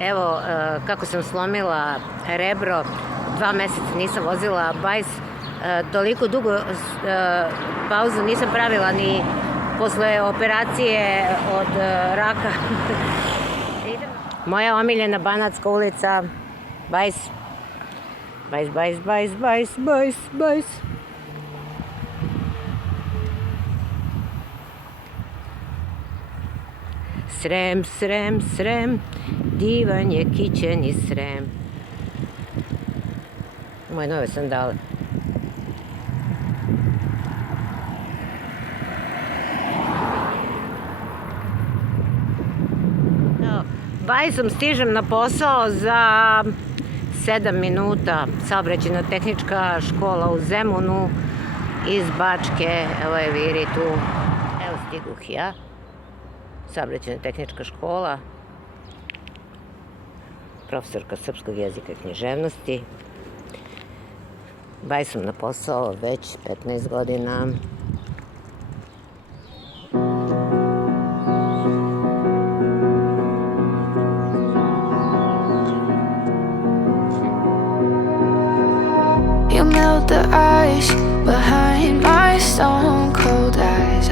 Evo, kako sam slomila rebro, 2 meseca nisam vozila bajs, toliko dugo pauzu nisam pravila ni posle operacije od raka. Moja omiljena Banatska ulica, bajs, bajs, bajs, bajs, bajs, bajs, bajs. Srem, Srem, Srem, divan je kićeni Srem. Moje nove sandale. Bajsom stižem na posao za 7 minuta. Saobraćajna tehnička škola u Zemunu iz Bačke. Evo je Viri tu. Evo stiguh ja. Saobraćajna tehnička škola. Profesorka srpskog jezika i književnosti. Bajsom na posao već 15 godina. You melt the ice behind my stone cold eyes.